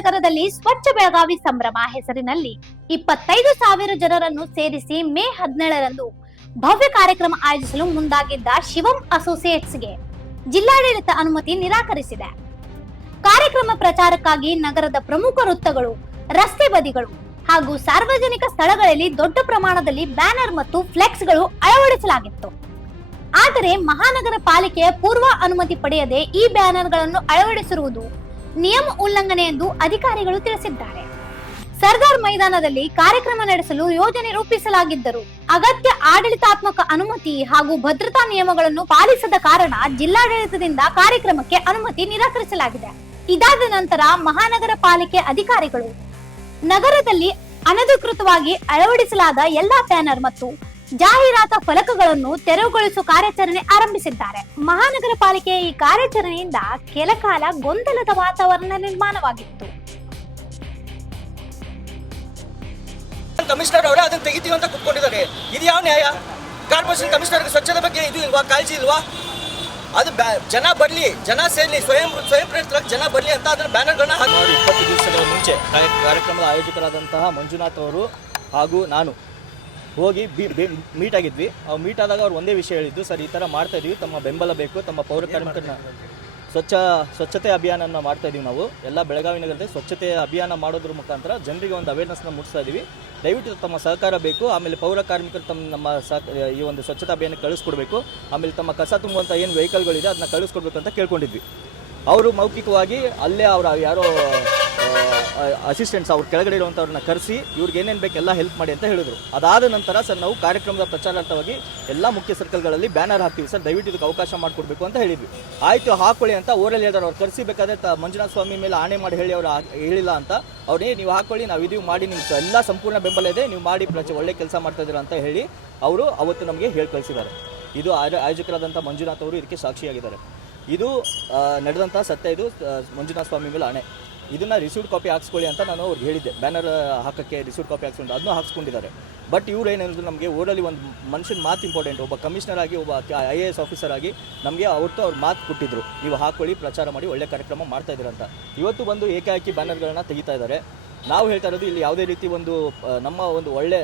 ನಗರದಲ್ಲಿ ಸ್ವಚ್ಛ ಬೆಳಗಾವಿ ಸಂಭ್ರಮ ಹೆಸರಿನಲ್ಲಿ 25,000 ಜನರನ್ನು ಸೇರಿಸಿ ಮೇ 17ರಂದು ಭವ್ಯ ಕಾರ್ಯಕ್ರಮ ಆಯೋಜಿಸಲು ಮುಂದಾಗಿದ್ದ ಶಿವಂ ಅಸೋಸಿಯೇಟ್ಸ್ಗೆ ಜಿಲ್ಲಾಡಳಿತ ಅನುಮತಿ ನಿರಾಕರಿಸಿದೆ. ಕಾರ್ಯಕ್ರಮ ಪ್ರಚಾರಕ್ಕಾಗಿ ನಗರದ ಪ್ರಮುಖ ವೃತ್ತಗಳು, ರಸ್ತೆ ಬದಿಗಳು ಹಾಗೂ ಸಾರ್ವಜನಿಕ ಸ್ಥಳಗಳಲ್ಲಿ ದೊಡ್ಡ ಪ್ರಮಾಣದಲ್ಲಿ ಬ್ಯಾನರ್ ಮತ್ತು ಫ್ಲೆಕ್ಸ್ಗಳು ಅಳವಡಿಸಲಾಗಿತ್ತು. ಆದರೆ ಮಹಾನಗರ ಪಾಲಿಕೆಯ ಪೂರ್ವ ಅನುಮತಿ ಪಡೆಯದೆ ಈ ಬ್ಯಾನರ್ಗಳನ್ನು ಅಳವಡಿಸಿರುವುದು ನಿಯಮ ಉಲ್ಲಂಘನೆ ಎಂದು ಅಧಿಕಾರಿಗಳು ತಿಳಿಸಿದ್ದಾರೆ. ಸರ್ದಾರ್ ಮೈದಾನದಲ್ಲಿ ಕಾರ್ಯಕ್ರಮ ನಡೆಸಲು ಯೋಜನೆ ರೂಪಿಸಲಾಗಿದ್ದರೂ ಅಗತ್ಯ ಆಡಳಿತಾತ್ಮಕ ಅನುಮತಿ ಹಾಗೂ ಭದ್ರತಾ ನಿಯಮಗಳನ್ನು ಪಾಲಿಸದ ಕಾರಣ ಜಿಲ್ಲಾಡಳಿತದಿಂದ ಕಾರ್ಯಕ್ರಮಕ್ಕೆ ಅನುಮತಿ ನಿರಾಕರಿಸಲಾಗಿದೆ. ಇದಾದ ನಂತರ ಮಹಾನಗರ ಪಾಲಿಕೆ ಅಧಿಕಾರಿಗಳು ನಗರದಲ್ಲಿ ಅನಧಿಕೃತವಾಗಿ ಅಳವಡಿಸಲಾದ ಎಲ್ಲಾ ಬ್ಯಾನರ್ ಮತ್ತು ಜಾಹೀರಾತ ಫಲಕಗಳನ್ನು ತೆರವುಗೊಳಿಸುವ ಕಾರ್ಯಾಚರಣೆ ಆರಂಭಿಸಿದ್ದಾರೆ. ಮಹಾನಗರ ಪಾಲಿಕೆಯ ಈ ಕಾರ್ಯಾಚರಣೆಯಿಂದ ಕೆಲಕಾಲ ಗೊಂದಲದ ವಾತಾವರಣ ನಿರ್ಮಾಣವಾಗಿತ್ತು. ಕಮಿಷನರ್ ಅವರೇ ಅದನ್ನು ತೆಗಿತೀವಿ ಅಂತ ಕೂತ್ಕೊಂಡಿದ್ದಾರೆ. ಇದು ಯಾವ ನ್ಯಾಯ? ಕಾರ್ಪೊರೇಷನ್ ಕಮಿಷನರ್ಗೆ ಸ್ವಚ್ಛತೆ ಬಗ್ಗೆ ಇದು ಇಲ್ವಾ, ಕಾಳಜಿ ಇಲ್ವಾ? ಅದು ಜನ ಬರಲಿ, ಜನ ಸೇರಲಿ, ಸ್ವಯಂ ಪ್ರೇರಿತರಾಗಿ ಜನ ಬರಲಿ ಅಂತ ಅದನ್ನ ಬ್ಯಾನರ್ಗಳನ್ನ ಹಾಕಿ 20 ದಿವಸಗಳ ಮುಂಚೆ ಕಾರ್ಯಕ್ರಮದ ಆಯೋಜಕರಾದಂತಹ ಮಂಜುನಾಥ್ ಅವರು ಹಾಗೂ ನಾನು ಹೋಗಿ ಮೀಟ್ ಆಗಿದ್ವಿ. ಮೀಟ್ ಆದಾಗ ಅವ್ರು ಒಂದೇ ವಿಷಯ ಹೇಳಿದ್ದು, ಸರ್ ಈ ಥರ ಮಾಡ್ತಾ ಇದೀವಿ, ತಮ್ಮ ಬೆಂಬಲ ಬೇಕು, ತಮ್ಮ ಪೌರ ಕಾರ್ಮಿಕರನ್ನ ಸ್ವಚ್ಛತೆ ಅಭಿಯಾನನ ಮಾಡ್ತಾ ಇದೀವಿ. ನಾವು ಎಲ್ಲ ಬೆಳಗಾವಿ ನಗರದಲ್ಲಿ ಸ್ವಚ್ಛತೆ ಅಭಿಯಾನ ಮಾಡೋದ್ರ ಮುಖಾಂತರ ಜನರಿಗೆ ಒಂದು ಅವೇರ್ನೆಸ್ನ ಮೂಡಿಸ್ತಾ ಇದೀವಿ. ದಯವಿಟ್ಟು ತಮ್ಮ ಸಹಕಾರ ಬೇಕು. ಆಮೇಲೆ ಪೌರ ಕಾರ್ಮಿಕರು ನಮ್ಮ ಈ ಒಂದು ಸ್ವಚ್ಛತಾ ಅಭಿಯಾನಕ್ಕೆ ಕಳಿಸ್ಕೊಡ್ಬೇಕು. ಆಮೇಲೆ ತಮ್ಮ ಕಸ ತುಂಬುವಂಥ ಏನು ವೆಹಿಕಲ್ಗಳಿದೆ ಅದನ್ನ ಕಳಿಸ್ಕೊಡ್ಬೇಕು ಅಂತ ಕೇಳ್ಕೊಂಡಿದ್ವಿ. ಅವರು ಮೌಖಿಕವಾಗಿ ಅಲ್ಲೇ ಅವರ ಯಾರೋ ಅಸಿಸ್ಟೆಂಟ್ಸ್ ಅವ್ರ ಕೆಳಗಡೆ ಇರುವಂಥವ್ರನ್ನ ಕರೆಸಿ ಇವ್ರಿಗೆ ಏನೇನು ಬೇಕೆಲ್ಲ ಹೆಲ್ಪ್ ಮಾಡಿ ಅಂತ ಹೇಳಿದ್ರು. ಅದಾದ ನಂತರ ಸರ್ ನಾವು ಕಾರ್ಯಕ್ರಮದ ಪ್ರಚಾರಾರ್ಥವಾಗಿ ಎಲ್ಲ ಮುಖ್ಯ ಸರ್ಕಲ್ಗಳಲ್ಲಿ ಬ್ಯಾನರ್ ಹಾಕ್ತೀವಿ ಸರ್, ದಯವಿಟ್ಟು ಇದಕ್ಕೆ ಅವಕಾಶ ಮಾಡಿಕೊಡ್ಬೇಕು ಅಂತ ಹೇಳಿದ್ವಿ. ಆಯಿತು ಹಾಕೊಳ್ಳಿ ಅಂತ ಓರಲ್ಲಿ ಹೇಳಿದ್ರು. ಅವ್ರು ಕರೆಸಿಬೇಕಾದ್ರೆ ಮಂಜುನಾಥ ಸ್ವಾಮಿ ಮೇಲೆ ಆಣೆ ಮಾಡಿ ಹೇಳಿ ಅವರು ಹೇಳಿಲ್ಲ ಅಂತ ಅವ್ರೇ ನೀವು ಹಾಕೊಳ್ಳಿ, ನಾವು ಇದೀವಿ ಮಾಡಿ, ನಿಮ್ಗೆ ಎಲ್ಲ ಸಂಪೂರ್ಣ ಬೆಂಬಲ ಇದೆ, ನೀವು ಮಾಡಿ ಒಳ್ಳೆ ಕೆಲಸ ಮಾಡ್ತಾ ಇದ್ದೀರಾ ಅಂತ ಹೇಳಿ ಅವರು ಅವತ್ತು ನಮಗೆ ಹೇಳಿ ಕಳಿಸಿದ್ದಾರೆ. ಇದು ಆಯೋಜಕರಾದಂಥ ಮಂಜುನಾಥ್ ಅವರು ಇದಕ್ಕೆ ಸಾಕ್ಷಿಯಾಗಿದ್ದಾರೆ. ಇದು ನಡೆದಂಥ ಸತ್ಯ. ಇದು ಮಂಜುನಾಥ ಸ್ವಾಮಿ ಮೇಲೆ ಆಣೆ. ಇದನ್ನು ರಿಸೀವ್ಡ್ ಕಾಪಿ ಹಾಕ್ಸ್ಕೊಳ್ಳಿ ಅಂತ ನಾನು ಅವ್ರಿಗೆ ಹೇಳಿದ್ದೆ. ಬ್ಯಾನರ್ ಹಾಕೋಕ್ಕೆ ರಿಸೀವ್ಡ್ ಕಾಪಿ ಹಾಕ್ಸ್ಕೊಂಡು ಅದನ್ನು ಹಾಕ್ಸ್ಕೊಂಡಿದ್ದಾರೆ. ಬಟ್ ಇವ್ರು ಏನೇನಿದ್ರು ನಮಗೆ ಓಡಲ್ಲಿ ಒಂದು ಮನುಷ್ಯನ ಮಾತು ಇಂಪಾರ್ಟೆಂಟ್. ಒಬ್ಬ ಕಮಿಷನರ್ ಆಗಿ, ಒಬ್ಬ IAS ಆಫೀಸರ್ ಆಗಿ ನಮಗೆ ಅವ್ರು ಮಾತು ಕೊಟ್ಟಿದ್ರು, ನೀವು ಹಾಕೊಳ್ಳಿ, ಪ್ರಚಾರ ಮಾಡಿ, ಒಳ್ಳೆ ಕಾರ್ಯಕ್ರಮ ಮಾಡ್ತಾ ಇದ್ದೀರ ಅಂತ. ಇವತ್ತು ಬಂದು ಏಕಾಏಕಿ ಬ್ಯಾನರ್ಗಳನ್ನ ತೆಗಿತಾ ಇದ್ದಾರೆ. ನಾವು ಹೇಳ್ತಾ ಇರೋದು ಇಲ್ಲಿ ಯಾವುದೇ ರೀತಿ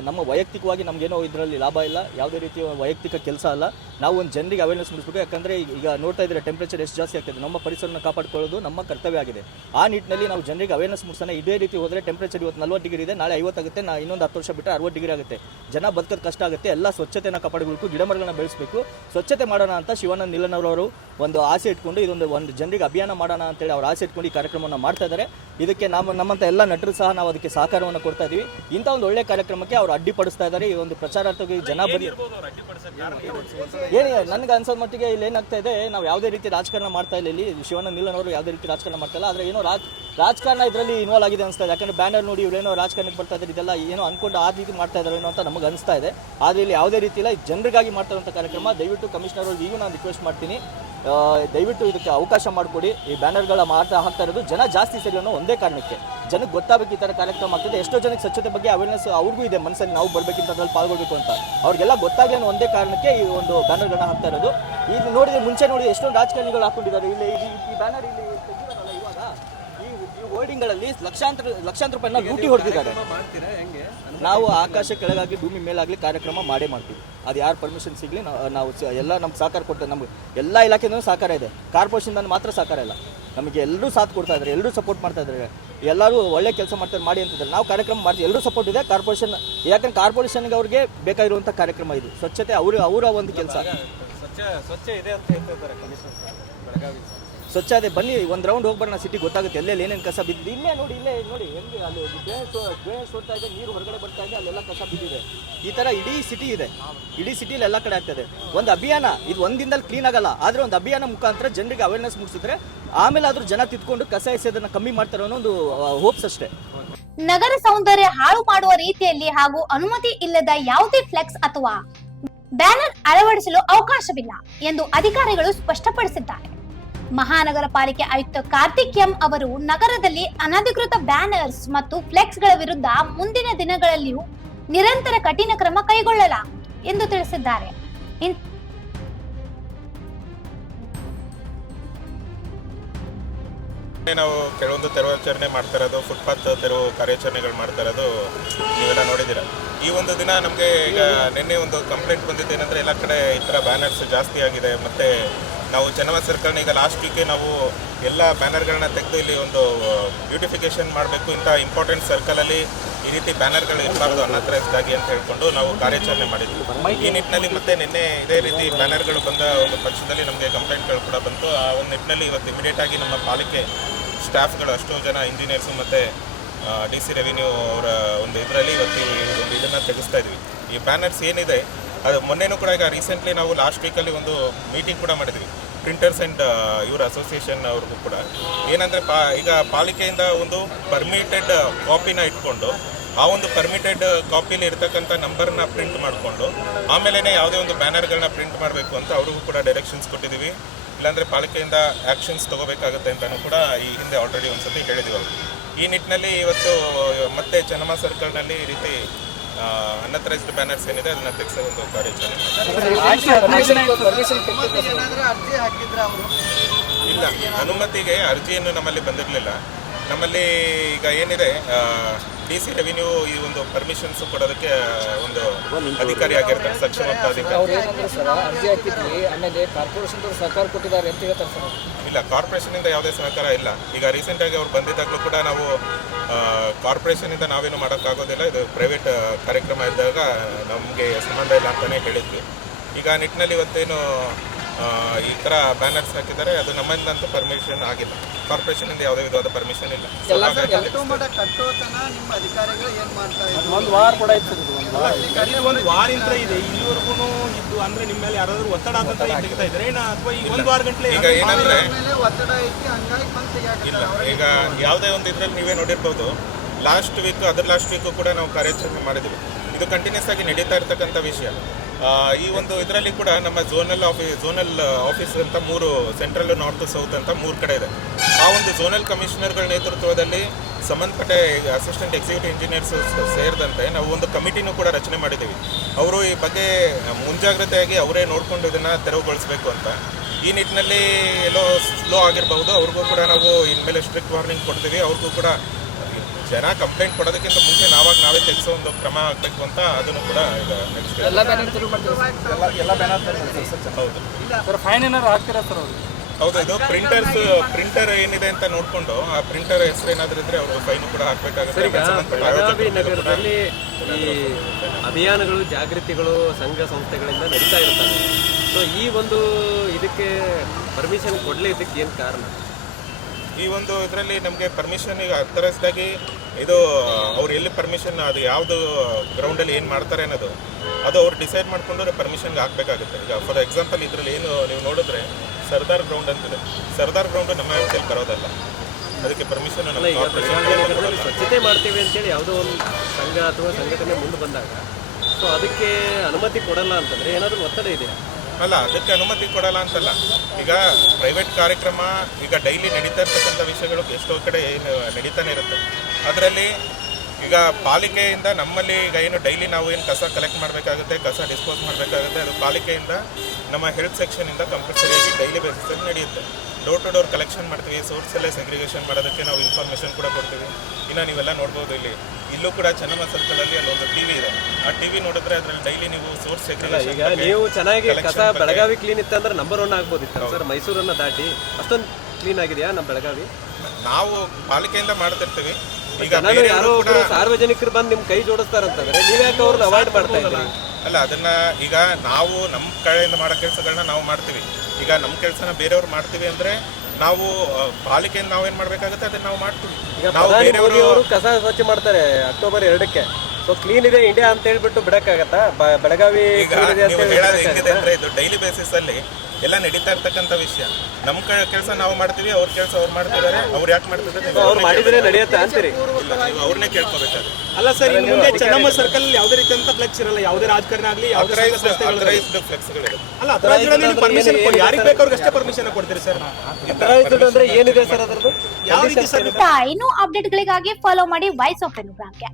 ನಮ್ಮ ವೈಯಕ್ತಿಕವಾಗಿ ನಮಗೇನೋ ಇದರಲ್ಲಿ ಲಾಭ ಇಲ್ಲ, ಯಾವುದೇ ರೀತಿಯ ವೈಯಕ್ತಿಕ ಕೆಲಸ ಅಲ್ಲ. ನಾವು ಒಂದು ಜನರಿಗೆ ಅವೇರ್ನೆಸ್ ಮೂಡಿಸಬೇಕು. ಯಾಕಂದರೆ ಈಗ ನೋಡ್ತಾ ಇದ್ದಾರೆ ಟೆಂಪ್ರೇಚರ್ ಎಷ್ಟು ಜಾಸ್ತಿ ಆಗ್ತದೆ. ನಮ್ಮ ಪರಿಸರನ ಕಾಪಾಡ್ಕೊಳ್ಳೋದು ನಮ್ಮ ಕರ್ತವ್ಯ ಆಗಿದೆ. ಆ ನಿಟ್ಟಿನಲ್ಲಿ ನಾವು ಜನರಿಗೆ ಅವೇರ್ನೆಸ್ ಮೂಡಿಸೋಣ. ಇದೇ ರೀತಿ ಹೋದರೆ ಟೆಂಪ್ರೇಚರ್ ಇವತ್ತು 40 ಡಿಗ್ರಿ ಇದೆ, ನಾಳೆ 50 ಆಗುತ್ತೆ, ಇನ್ನೊಂದು 10 ವರ್ಷ ಬಿಟ್ಟರೆ 60 ಡಿಗ್ರಿ ಆಗುತ್ತೆ. ಜನ ಬದುಕೋದು ಕಷ್ಟ ಆಗುತ್ತೆ. ಎಲ್ಲ ಸ್ವಚ್ಛತೆನ ಕಾಪಾಡಬೇಕು, ಗಿಡ ಮರಗಳನ್ನ ಬೆಳೆಸಬೇಕು, ಸ್ವಚ್ಛತೆ ಮಾಡೋಣ ಅಂತ ಶಿವಾನಂದ ನಿಲನವರವರು ಒಂದು ಆಸೆ ಇಟ್ಕೊಂಡು ಒಂದು ಜನರಿಗೆ ಅಭಿಯಾನ ಮಾಡೋಣ ಅಂತೇಳಿ ಅವ್ರು ಆಸೆ ಇಟ್ಕೊಂಡು ಈ ಕಾರ್ಯಕ್ರಮವನ್ನು ಮಾಡ್ತಾ ಇದ್ದಾರೆ. ಇದಕ್ಕೆ ನಮ್ಮಂಥ ಎಲ್ಲ ನಟರು ಸಹ ನಾವು ಅದಕ್ಕೆ ಸಹಕಾರವನ್ನು ಕೊಡ್ತಾ ಇದ್ದೀವಿ. ಇಂಥ ಒಂದು ಒಳ್ಳೆ ಕಾರ್ಯಕ್ರಮಕ್ಕೆ ಅವರು ಅಡ್ಡಿಪಡಿಸ್ತಾ ಇದ್ದಾರೆ. ಈ ಒಂದು ಪ್ರಚಾರಾರ್ಥಕ್ಕೆ ಜನ ಬರೀ ಹೇಳಿ ನನಗೆ ಅನ್ಸೋದ್ ಮಟ್ಟಿಗೆ ಇಲ್ಲಿ ಏನಾಗ್ತಾ ಇದೆ, ನಾವು ಯಾವುದೇ ರೀತಿ ರಾಜಕಾರಣ ಮಾಡ್ತಾ ಇಲ್ಲ. ಇಲ್ಲಿ ಶಿವಾನಂದ ನಿಲನವರು ಯಾವುದೇ ರೀತಿ ರಾಜಕಾರಣ ಮಾಡ್ತಾ ಇಲ್ಲ. ಆದರೆ ಏನೋ ರಾಜಕಾರಣ ಇದರಲ್ಲಿ ಇನ್ವಾಲ್ವ್ ಆಗಿದೆ ಅನಿಸ್ತಾ ಇದೆ. ಯಾಕಂದರೆ ಬ್ಯಾನರ್ ನೋಡಿ ಇವರೇನೋ ರಾಜಕಾರಣಕ್ಕೆ ಬರ್ತಾ ಇದ್ದಾರೆ, ಇದೆಲ್ಲ ಏನೋ ಅನ್ಕೊಂಡು ಆ ರೀತಿ ಮಾಡ್ತಾ ಇದ್ದಾರೆ ಏನೋ ಅಂತ ನಮಗೆ ಅನಿಸ್ತಾ ಇದೆ. ಆದರೆ ಇಲ್ಲಿ ಯಾವುದೇ ರೀತಿ ಇಲ್ಲ, ಜನರಿಗಾಗಿ ಮಾಡ್ತಾ ಇರುವಂಥ ಕಾರ್ಯಕ್ರಮ. ದಯವಿಟ್ಟು ಕಮಿಷನರ್ ಅವ್ರಿಗೆ ಈಗೂ ನಾನು ರಿಕ್ವೆಸ್ಟ್ ಮಾಡ್ತೀನಿ, ದಯವಿಟ್ಟು ಇದಕ್ಕೆ ಅವಕಾಶ ಮಾಡಿಕೊಡಿ. ಈ ಬ್ಯಾನರ್ಗಳ ಹಾಕ್ತಾ ಇರೋದು ಜನ ಜಾಸ್ತಿ ಸರಿ ಅನ್ನೋ ಒಂದೇ ಕಾರಣಕ್ಕೆ. ಜನಕ್ಕೆ ಗೊತ್ತಾಗಬೇಕು ಈ ಥರ ಕಾರ್ಯಕ್ರಮ ಆಗ್ತದೆ. ಎಷ್ಟೋ ಜನಕ್ಕೆ ಸ್ವಚ್ಛತೆ ಬಗ್ಗೆ ಅವೇರ್ನೆಸ್ ಅವ್ರಿಗೂ ಇದೆ ಮನಸ್ಸಲ್ಲಿ, ನಾವು ಬರಬೇಕಿಂತ ಅದ್ರಲ್ಲಿ ಪಾಲ್ಗೊಳ್ಬೇಕು ಅಂತ. ಅವ್ರಿಗೆಲ್ಲ ಗೊತ್ತಾಗಲಿ ಅನ್ನೋ ಒಂದೇ ಕಾರಣಕ್ಕೆ ಈ ಒಂದು ಬ್ಯಾನರ್ಗಳನ್ನ ಹಾಕ್ತಾ ಇರೋದು. ಈಗ ನೋಡಿದ್ರೆ ಮುಂಚೆ ನೋಡಿ ಎಷ್ಟೊಂದು ರಾಜಕಾರಣಿಗಳು ಹಾಕೊಂಡಿದ್ದಾರೆ. ಇಲ್ಲಿ ಈ ಬ್ಯಾನರ್ ಇಲ್ಲಿ ಇವಾಗ ಈ ಹೋರ್ಡಿಂಗ್ಗಳಲ್ಲಿ ಲಕ್ಷಾಂತರ ರೂಪಾಯಿನ ಲೂಟಿ ಹೊಡೆದಿದ್ದಾರೆ. ನಾವು ಆಕಾಶ ಕೆಳಗಾಗಿ ಭೂಮಿ ಮೇಲಾಗಲಿ ಕಾರ್ಯಕ್ರಮ ಮಾಡೇ ಮಾಡ್ತೀವಿ. ಅದು ಯಾರು ಪರ್ಮಿಷನ್ ಸಿಗಲಿ ನಾವು ಎಲ್ಲ ನಮ್ಗೆ ಸಹಕಾರ ಕೊಡ್ತಾರೆ. ನಮ್ಗೆ ಎಲ್ಲ ಇಲಾಖೆಯಿಂದ ಸಹಕಾರ ಇದೆ, ಕಾರ್ಪೊರೇಷನ್ ಮಾತ್ರ ಸಹಕಾರ ಇಲ್ಲ. ನಮಗೆ ಎಲ್ಲರೂ ಸಾಥ್ ಕೊಡ್ತಾ ಇದ್ದಾರೆ, ಎಲ್ಲರೂ ಸಪೋರ್ಟ್ ಮಾಡ್ತಾ ಇದ್ದಾರೆ, ಎಲ್ಲರೂ ಒಳ್ಳೆ ಕೆಲಸ ಮಾಡ್ತಾರೆ ಮಾಡಿ ಅಂತಿದ್ದಾರೆ. ನಾವು ಕಾರ್ಯಕ್ರಮ ಮಾಡ್ತೀವಿ, ಎಲ್ಲರೂ ಸಪೋರ್ಟ್ ಇದೆ. ಕಾರ್ಪೊರೇಷನ್ ಯಾಕಂದ್ರೆ ಕಾರ್ಪೊರೇಷನ್ಗೆ ಅವ್ರಿಗೆ ಬೇಕಾಗಿರುವಂಥ ಕಾರ್ಯಕ್ರಮ ಇದು. ಸ್ವಚ್ಛತೆ ಅವರ ಒಂದು ಕೆಲಸ. ಸ್ವಚ್ಛ ಇದೆ ಅಂತ ಹೇಳ್ತಾರೆ ಕಮಿಷನರ್ ಬೆಳಗಾವಿ. ಸ್ವಚ್ಛ ಅದೇ, ಬನ್ನಿ ಒಂದು ರೌಂಡ್ ಹೋಗ್ಬರೋಣ, ಸಿಟಿ ಗೊತ್ತಾಗುತ್ತೆ ಎಲ್ಲೆಲ್ಲಿ ಏನೇನು ಕಸ ಬಿದ್ದಿದೆ. ಇಲ್ಲೇ ನೋಡಿ ಹೆಂಗೆ ಅಲ್ಲಿ ಡ್ರೈನೇಜ್ ಸೋಡ್ತಾ ಇದೆ, ನೀರು ಹೊರಗಡೆ ಬರ್ತಾ ಇದೆ, ಅಲ್ಲೆಲ್ಲ ಕಸ ಬಿದ್ದಿದೆ. ಈ ಥರ ಇಡೀ ಸಿಟಿ ಇದೆ, ಇಡೀ ಸಿಟಿಲಿ ಎಲ್ಲ ಕಡೆ ಆಗ್ತದೆ. ಒಂದು ಅಭಿಯಾನ ಇದು ಒಂದಿಂದಲ್ಲಿ ಕ್ಲೀನ್ ಆಗಲ್ಲ, ಆದರೆ ಒಂದು ಅಭಿಯಾನ ಮುಖಾಂತರ ಜನರಿಗೆ ಅವೇರ್ನೆಸ್ ಮೂಡಿಸಿದ್ರೆ ಆಮೇಲೆ ಆದ್ರೂ ಜನ ತಿದ್ಕೊಂಡು ಕಸ ಎಸೆಯೋದನ್ನ ಕಮ್ಮಿ ಮಾಡ್ತಾರೆ ಅನ್ನೋ ಒಂದು ಹೋಪ್ಸ್ ಅಷ್ಟೇ. ನಗರ ಸೌಂದರ್ಯ ಹಾಳು ಮಾಡುವ ರೀತಿಯಲ್ಲಿ ಹಾಗೂ ಅನುಮತಿ ಇಲ್ಲದ ಯಾವುದೇ ಫ್ಲೆಕ್ಸ್ ಅಥವಾ ಬ್ಯಾನರ್ ಅಳವಡಿಸಲು ಅವಕಾಶವಿಲ್ಲ ಎಂದು ಅಧಿಕಾರಿಗಳು ಸ್ಪಷ್ಟಪಡಿಸಿದ್ದಾರೆ. ಮಹಾನಗರ ಪಾಲಿಕೆ ಆಯುಕ್ತ ಕಾರ್ತಿಕ್ ಎಂ ಅವರು ನಗರದಲ್ಲಿ ಅನಧಿಕೃತ ಬ್ಯಾನರ್ಸ್ ಮತ್ತು ಫ್ಲೆಕ್ಸ್ಗಳ ವಿರುದ್ಧ ಮುಂದಿನ ದಿನಗಳಲ್ಲಿಯೂ ನಿರಂತರ ಕಠಿಣ ಕ್ರಮ ಕೈಗೊಳ್ಳಲಾಗುವುದು ಎಂದು ತಿಳಿಸಿದ್ದಾರೆ. ನಾವು ಕೆಲವೊಂದು ತೆರವಾಚರಣೆ ಮಾಡ್ತಾ ಇರೋದು, ಫುಟ್ಪಾತ್ ತೆರವು ಕಾರ್ಯಾಚರಣೆಗಳು ಮಾಡ್ತಾ ಇರೋದು ನೀವೆಲ್ಲ ನೋಡಿದ್ದೀರ. ಈ ಒಂದು ದಿನ ನಮಗೆ ಈಗ ನಿನ್ನೆ ಒಂದು ಕಂಪ್ಲೇಂಟ್ ಬಂದಿದ್ದೇನೆಂದರೆ ಎಲ್ಲ ಕಡೆ ಈ ಥರ ಬ್ಯಾನರ್ಸ್ ಜಾಸ್ತಿ ಆಗಿದೆ. ಮತ್ತು ನಾವು ಚೆನ್ನಮ್ಮ ಸರ್ಕಲ್ನ ಈಗ ಲಾಸ್ಟ್ ವೀಕೆ ನಾವು ಎಲ್ಲ ಬ್ಯಾನರ್ಗಳನ್ನ ತೆಗೆದು ಇಲ್ಲಿ ಒಂದು ಬ್ಯೂಟಿಫಿಕೇಷನ್ ಮಾಡಬೇಕು, ಇಂಥ ಇಂಪಾರ್ಟೆಂಟ್ ಸರ್ಕಲಲ್ಲಿ ಈ ರೀತಿ ಬ್ಯಾನರ್ಗಳು ಇರಬಾರ್ದು ಅನ್ಅಥರೈಸ್ಡ್ ಅಂತ ಹೇಳ್ಕೊಂಡು ನಾವು ಕಾರ್ಯಾಚರಣೆ ಮಾಡಿದ್ವಿ. ಈ ನಿಟ್ಟಿನಲ್ಲಿ ಮತ್ತೆ ನಿನ್ನೆ ಇದೇ ರೀತಿ ಬ್ಯಾನರ್ಗಳು ಬಂದ ಒಂದು ಪಕ್ಷದಲ್ಲಿ ನಮಗೆ ಕಂಪ್ಲೇಂಟ್ಗಳು ಕೂಡ ಬಂತು. ಆ ಒಂದು ನಿಟ್ಟಿನಲ್ಲಿ ಇವತ್ತು ಇಮಿಡಿಯೇಟಾಗಿ ನಮ್ಮ ಪಾಲಿಕೆ ಸ್ಟಾಫ್ಗಳು ಅಷ್ಟೋ ಜನ ಇಂಜಿನಿಯರ್ಸು ಮತ್ತು DC ರೆವಿನ್ಯೂ ಅವರ ಒಂದು ಇದರಲ್ಲಿ ಇವತ್ತು ಒಂದು ಇದನ್ನು ತೆಗೆಸ್ತಾ ಇದ್ವಿ. ಈ ಬ್ಯಾನರ್ಸ್ ಏನಿದೆ ಅದು ಮೊನ್ನೆನೂ ಕೂಡ ಈಗ ರೀಸೆಂಟ್ಲಿ ನಾವು ಲಾಸ್ಟ್ ವೀಕಲ್ಲಿ ಒಂದು ಮೀಟಿಂಗ್ ಕೂಡ ಮಾಡಿದ್ವಿ ಪ್ರಿಂಟರ್ಸ್ ಆ್ಯಂಡ್ ಇವರ ಅಸೋಸಿಯೇಷನ್ ಅವ್ರಿಗೂ ಕೂಡ. ಏನಂದರೆ ಈಗ ಪಾಲಿಕೆಯಿಂದ ಒಂದು ಪರ್ಮಿಟೆಡ್ ಕಾಪಿನ ಇಟ್ಕೊಂಡು ಆ ಒಂದು ಪರ್ಮಿಟೆಡ್ ಕಾಪಿಲಿ ಇರ್ತಕ್ಕಂಥ ನಂಬರ್ನ ಪ್ರಿಂಟ್ ಮಾಡಿಕೊಂಡು ಆಮೇಲೆ ಯಾವುದೇ ಒಂದು ಬ್ಯಾನರ್ಗಳನ್ನ ಪ್ರಿಂಟ್ ಮಾಡಬೇಕು ಅಂತ ಅವ್ರಿಗೂ ಕೂಡ ಡೈರೆಕ್ಷನ್ಸ್ ಕೊಟ್ಟಿದ್ದೀವಿ. ಇಲ್ಲಾಂದರೆ ಪಾಲಿಕೆಯಿಂದ ಆ್ಯಕ್ಷನ್ಸ್ ತೊಗೋಬೇಕಾಗುತ್ತೆ ಅಂತಲೂ ಕೂಡ ಈ ಹಿಂದೆ ಆಲ್ರೆಡಿ ಒಂದು ಸತಿ ಹೇಳಿದ್ದೀವಿ ಅವರು. ಈ ನಿಟ್ಟಿನಲ್ಲಿ ಇವತ್ತು ಮತ್ತೆ ಚೆನ್ನಮ್ಮ ಸರ್ಕಲ್ನಲ್ಲಿ ಈ ರೀತಿ ಅನ್ಅಥರೈಸ್ಡ್ ಬ್ಯಾನರ್ಸ್ ಏನಿದೆ ಅದನ್ನ ತೆಗೆಸೋ ಒಂದು ಕಾರ್ಯಾಚರಣೆ ಇಲ್ಲ. ಅನುಮತಿಗೆ ಅರ್ಜಿಯನ್ನು ನಮ್ಮಲ್ಲಿ ಬಂದಿರಲಿಲ್ಲ. ನಮ್ಮಲ್ಲಿ ಈಗ ಏನಿದೆ DC ರೆವಿನ್ಯೂ ಈ ಒಂದು ಪರ್ಮಿಷನ್ಸ್ ಕೊಡೋದಕ್ಕೆ ಒಂದು ಅಧಿಕಾರಿ ಆಗಿರ್ತಾರೆ, ಸಕ್ಷಮ ಅಧಿಕಾರಿ. ಅರ್ಜಿ ಹಾಕಿದ್ವಿ, ಆಮೇಲೆ ಕಾರ್ಪೊರೇಷನ್ ಸಹಕಾರ ಕೊಟ್ಟಿದ್ದಾರೆ ಅಂತ ಹೇಳ್ತಾರೆ ಸರ್. ಇಲ್ಲ, ಕಾರ್ಪೊರೇಷನಿಂದ ಯಾವುದೇ ಸಹಕಾರ ಇಲ್ಲ. ಈಗ ರೀಸೆಂಟಾಗಿ ಅವ್ರು ಬಂದಿದ್ದಾಗಲೂ ಕೂಡ ನಾವು ಕಾರ್ಪೊರೇಷನಿಂದ ನಾವೇನು ಮಾಡೋಕ್ಕಾಗೋದಿಲ್ಲ, ಇದು ಪ್ರೈವೇಟ್ ಕಾರ್ಯಕ್ರಮ ಇದ್ದಾಗ ನಮಗೆ ಸಂಬಂಧ ಇಲ್ಲ ಅಂತಲೇ ಹೇಳಿದ್ವಿ. ಈಗ ನಿಟ್ಟಿನಲ್ಲಿ ಇವತ್ತೇನು ಈ ಥರ ಬ್ಯಾನರ್ಸ್ ಹಾಕಿದ್ದಾರೆ, ಅದು ನಮ್ಮಿಂದಂತೂ ಪರ್ಮಿಷನ್ ಆಗಿಲ್ಲ. ಕಾರ್ಪೊರೇಷನಿಂದ ಯಾವುದೇ ವಿಧವಾದ ಪರ್ಮಿಷನ್ ಇಲ್ಲ. ಒಂದು ವಾರ ಕೂಡ ಇತ್ತು, ಒಂದು ವಾರಿಂದ ಇದೆ ಇಲ್ಲಿವರೆಗೂ ಇದ್ದು. ಅಂದ್ರೆ ನಿಮ್ಮ ಮೇಲೆ ಯಾರಾದ್ರೂ ಒತ್ತಡ ಅಂತ ತೆಗಿತಾ ಇದ್ರೆ ಅಥವಾ ಈ ಒಂದು ವಾರ ಗಂಟೆ ಈಗ ಏನಂದ್ರೆ ಇಲ್ಲ, ಈಗ ಯಾವುದೇ ಒಂದು ಇದ್ರಲ್ಲಿ ನೀವೇ ನೋಡಿರ್ಬೋದು, ಲಾಸ್ಟ್ ವೀಕು ಕೂಡ ನಾವು ಕಾರ್ಯಾಚರಣೆ ಮಾಡಿದ್ವಿ. ಇದು ಕಂಟಿನ್ಯೂಸ್ ಆಗಿ ನಡೀತಾ ಇರ್ತಕ್ಕಂಥ ವಿಷಯ. ಈ ಒಂದು ಇದರಲ್ಲಿ ಕೂಡ ನಮ್ಮ ಝೋನಲ್ ಆಫೀಸ್ ಅಂತ 3 ಸೆಂಟ್ರಲ್, ನಾರ್ತ್, ಸೌತ್ ಅಂತ 3 ಕಡೆ ಇದೆ. ಆ ಒಂದು ಝೋನಲ್ ಕಮಿಷನರ್ಗಳ ನೇತೃತ್ವದಲ್ಲಿ ಸಂಬಂಧಪಟ್ಟ ಅಸಿಸ್ಟೆಂಟ್ ಎಕ್ಸಿಕ್ಯೂಟಿವ್ ಇಂಜಿನಿಯರ್ಸ್ ಸೇರಿದಂತೆ ನಾವು ಒಂದು ಕಮಿಟಿನೂ ಕೂಡ ರಚನೆ ಮಾಡಿದ್ದೀವಿ. ಅವರು ಈ ಬಗ್ಗೆ ಮುಂಜಾಗ್ರತೆಯಾಗಿ ಅವರೇ ನೋಡಿಕೊಂಡು ಇದನ್ನು ತೆರವುಗೊಳಿಸಬೇಕು ಅಂತ. ಈ ನಿಟ್ಟಿನಲ್ಲಿ ಎಲ್ಲೋ ಸ್ಲೋ ಆಗಿರಬಹುದು, ಅವ್ರಿಗೂ ಕೂಡ ನಾವು ಇನ್ಮೇಲೆ ಸ್ಟ್ರಿಕ್ಟ್ ವಾರ್ನಿಂಗ್ ಕೊಡ್ತೀವಿ. ಅವ್ರಿಗೂ ಕೂಡ ಜನ ಕಂಪ್ಲೇಂಟ್ ಕೊಡೋದಕ್ಕಿಂತ ಮುಂಚೆ ನಾವೇ ತೆಗೆಸೋ ಒಂದು ಕ್ರಮ ಆಗಬೇಕು ಅಂತ ಅದನ್ನು ಕೂಡ ಈಗ ನೆಕ್ಸ್ಟ್ ಎಲ್ಲ ಬ್ಯಾನರ್ ತೆರವು ಮಾಡ್ತೀವಿ. ಎಲ್ಲ ಬ್ಯಾನರ್ ಹೌದು ಸರ್, ಫೈನ್ ಏನಾದ್ರು ಹಾಕ್ತೀರಾ ಸರ್ ಅವರು? ಹೌದು, ಇದು ಪ್ರಿಂಟರ್ ಏನಿದೆ ಅಂತ ನೋಡಿಕೊಂಡು ಆ ಪ್ರಿಂಟರ್ ಹೆಸರು ಏನಾದರೂ ಇದ್ರೆ ಅವ್ರಿಗೆ ಫೈನ್ ಕೂಡ ಹಾಕಬೇಕಾಗುತ್ತೆ. ಬೆಳಗಾವಿ ನಗರದಲ್ಲಿ ಈ ಅಭಿಯಾನಗಳು, ಜಾಗೃತಿಗಳು ಸಂಘ ಸಂಸ್ಥೆಗಳಿಂದ ನಡೀತಾ ಇರ್ತವೆ. ಸೊ ಈ ಒಂದು ಇದಕ್ಕೆ ಪರ್ಮಿಷನ್ ಕೊಡಲಿದ್ದಕ್ಕೆ ಏನು ಕಾರಣ? ಈ ಒಂದು ಇದರಲ್ಲಿ ನಮಗೆ ಪರ್ಮಿಷನ್ ಈಗ ಅಥರೈಸ್ಡ್ ಆಗಿ ಇದು ಅವ್ರು ಎಲ್ಲಿ ಪರ್ಮಿಷನ್, ಅದು ಯಾವುದು ಗ್ರೌಂಡಲ್ಲಿ ಏನು ಮಾಡ್ತಾರೆ ಅನ್ನೋದು ಅದು ಅವ್ರು ಡಿಸೈಡ್ ಮಾಡಿಕೊಂಡು ಪರ್ಮಿಷನ್ಗೆ ಹಾಕಬೇಕಾಗುತ್ತೆ. ಈಗ ಫಾರ್ ಎಕ್ಸಾಂಪಲ್ ಇದರಲ್ಲಿ ಏನು ನೀವು ನೋಡಿದ್ರೆ ಸರ್ದಾರ್ ಗ್ರೌಂಡ್ ಅಂತಿದೆ. ಸರ್ದಾರ್ ಗ್ರೌಂಡ್ ನಮ್ಮ ವ್ಯಾಪ್ತಿಯಲ್ಲಿ ಬರೋದಲ್ಲ, ಅದಕ್ಕೆ ಪರ್ಮಿಷನ್ ಸ್ವಚ್ಛತೆ ಮಾಡ್ತೀವಿ ಅಂತೇಳಿ ಯಾವುದೋ ಒಂದು ಸಂಘ ಅಥವಾ ಸಂಘಟನೆ ಮುಂದೆ ಬಂದಾಗ ಸೊ ಅದಕ್ಕೆ ಅನುಮತಿ ಕೊಡಲ್ಲ ಅಂತಂದರೆ ಏನಾದರೂ ಒತ್ತಡ ಇದೆಯಾ? ಅಲ್ಲ, ಅದಕ್ಕೆ ಅನುಮತಿ ಕೊಡಲ್ಲ ಅಂತಲ್ಲ. ಈಗ ಪ್ರೈವೇಟ್ ಕಾರ್ಯಕ್ರಮ ಈಗ ಡೈಲಿ ನಡೀತಾ ಇರ್ತಕ್ಕಂಥ ವಿಷಯಗಳು ಎಷ್ಟೋ ಕಡೆ ಏನು ನಡೀತಾನೆ ಇರುತ್ತೆ. ಅದರಲ್ಲಿ ಈಗ ಪಾಲಿಕೆಯಿಂದ ನಮ್ಮಲ್ಲಿ ಈಗ ಏನು ಡೈಲಿ ನಾವು ಏನು ಕಸ ಕಲೆಕ್ಟ್ ಮಾಡಬೇಕಾಗುತ್ತೆ, ಕಸ ಡಿಸ್ಪೋಸ್ ಮಾಡಬೇಕಾಗುತ್ತೆ, ಅದು ಪಾಲಿಕೆಯಿಂದ ನಮ್ಮ ಹೆಲ್ತ್ ಸೆಕ್ಷನಿಂದ ಕಂಪಲ್ಸರಿಯಾಗಿ ಡೈಲಿ ಬೇಸಿಸಲ್ಲಿ ನಡೆಯುತ್ತೆ. ಡೋರ್ ಟು ಡೋರ್ ಕಲೆಕ್ಷನ್ ಮಾಡ್ತೀವಿ. ಸೋರ್ಸಲ್ಲೇ ಸೆಗ್ರಿಗೇಷನ್ ಮಾಡೋದಕ್ಕೆ ನಾವು ಇನ್ಫಾರ್ಮೇಷನ್ ಕೂಡ ಕೊಡ್ತೀವಿ. ಇನ್ನು ನೀವೆಲ್ಲ ನೋಡ್ಬೋದು, ಇಲ್ಲೂ ಕೂಡ ಚೆನ್ನಮ್ಮ ಸರ್ಕಲಲ್ಲಿ ಅಲ್ಲೊಂದು TV ಇದೆ. ಆ TV ನೋಡಿದ್ರೆ ಅದರಲ್ಲಿ ಡೈಲಿ ನೀವು ಸೋರ್ಸ್ ಸೆಗ್ರಿಗೇಷನ್ ಈಗ ನೀವು ಚೆನ್ನಾಗಿ ಕಸ ಬೆಳಗಾವಿ ಕ್ಲೀನ್ ಇತ್ತಂದ್ರೆ ನಂಬರ್ 1 ಆಗ್ಬೋದಿತ್ತು ಸರ್. ಮೈಸೂರನ್ನ ದಾಟಿ ಅಷ್ಟೊಂದು ಕ್ಲೀನ್ ಆಗಿದೆಯಾ ನಮ್ಮ ಬೆಳಗಾವಿ? ನಾವು ಪಾಲಿಕೆಯಿಂದ ಮಾಡ್ತಿರ್ತೀವಿ. ಈಗ ಯಾರೋ ಒಬ್ಬರು ಸಾರ್ವಜನಿಕರು ಬಂದು ನಿಮ್ಮ ಕೈ ಜೋಡಿಸ್ತಾರಂತಂದ್ರೆ ನೀವ್ಯಾಕೆ ಅವ್ರನ್ನ ಅವಾಯ್ಡ್ ಮಾಡ್ತಾ ಇದ್ದೀರಿ? ಅಲ್ಲ, ಅದನ್ನ ಈಗ ನಾವು ನಮ್ಮ ಕಡೆಯಿಂದ ಮಾಡೋ ಕೆಲಸಗಳನ್ನ ನಾವು ಮಾಡ್ತೀವಿ. ಈಗ ನಮ್ಮ ಕೆಲಸನ ಬೇರೆಯವ್ರು ಮಾಡ್ತೀವಿ ಅಂದ್ರೆ ನಾವು ಪಾಲಿಕೆಯಿಂದ ನಾವೇನು ಮಾಡಬೇಕಾಗುತ್ತೆ ಅದನ್ನ ನಾವು ಮಾಡ್ತೀವಿ. ಈಗ ಪ್ರಧಾನಿ ಮೋದಿ ಅವರು ಕಸ ಸ್ವಚ್ಛ ಮಾಡ್ತಾರೆ ಅಕ್ಟೋಬರ್ 2ಕ್ಕೆ. ಸೊ ಕ್ಲೀನ್ ಇದೆ ಇಂಡಿಯಾ ಅಂತ ಹೇಳ್ಬಿಟ್ಟು ಬಿಡಕ್ಕಾಗತ್ತಾ? ಬೆಳಗಾವಿ ಹೇಗಿದೆ ಅಂದ್ರೆ ಇದು ಡೈಲಿ ಬೇಸಿಸ್ ಅಲ್ಲಿ ಎಲ್ಲ ನಡೀತಾ ಇರ್ತಕ್ಕಂಥ ವಿಷಯ. ನಮ್ಮ ಕೆಲಸ ನಾವು ಮಾಡ್ತೀವಿ, ಅವ್ರ ಕೆಲಸ ಅವ್ರು ಮಾಡ್ತಿದ್ದಾರೆ. ಅವ್ರು ಯಾಕೆ ಮಾಡ್ತಿದ್ದಾರೆ ಅವ್ರು ಮಾಡಿದ್ರೆ ನಡೆಯುತ್ತೆ ಅಂತೀರಿ? ಇಲ್ಲ, ನೀವು ಅವ್ರನ್ನೇ ಕೇಳ್ಕೋಬೇಕಾದ್ರೆ. ಅಲ್ಲ ಸರ್, ಇನ್ನು ಮುಂದೆ ಚೆನ್ನಮ್ಮ ಸರ್ಕಲ್ ಯಾವುದೇ ರೀತಿಯಂತ ಫ್ಲೆಕ್ಸ್ ಇರಲ್ಲ, ಯಾವುದೇ ರಾಜಕಾರಣ ಆಗಲಿ, ಅಥರೈಸ್ಡ್ ಫ್ಲೆಕ್ಸ್ಗಳಿರುತ್ತೆ. ಅಲ್ಲ, ಪರ್ಮಿಷನ್ ಯಾರಿಗೆ ಬೇಕಾದ್ರೂ ಅಷ್ಟೇ ಪರ್ಮಿಷನ್ ಕೊಡ್ತೀರಿ ಸರ್? ಅಂದ್ರೆ ಏನಿದೆ ಸರ್ ಅದರದ್ದು? ಯಾವ ರೀತಿ ಸರ್? ಇನ್ನೂ ಅಪ್ಡೇಟ್ಗಳಿಗಾಗಿ ಫಾಲೋ ಮಾಡಿ ವಾಯ್ಸ್ ಆಫ್ ಬೆನುಗ್ರಾಮ್ಗೆ.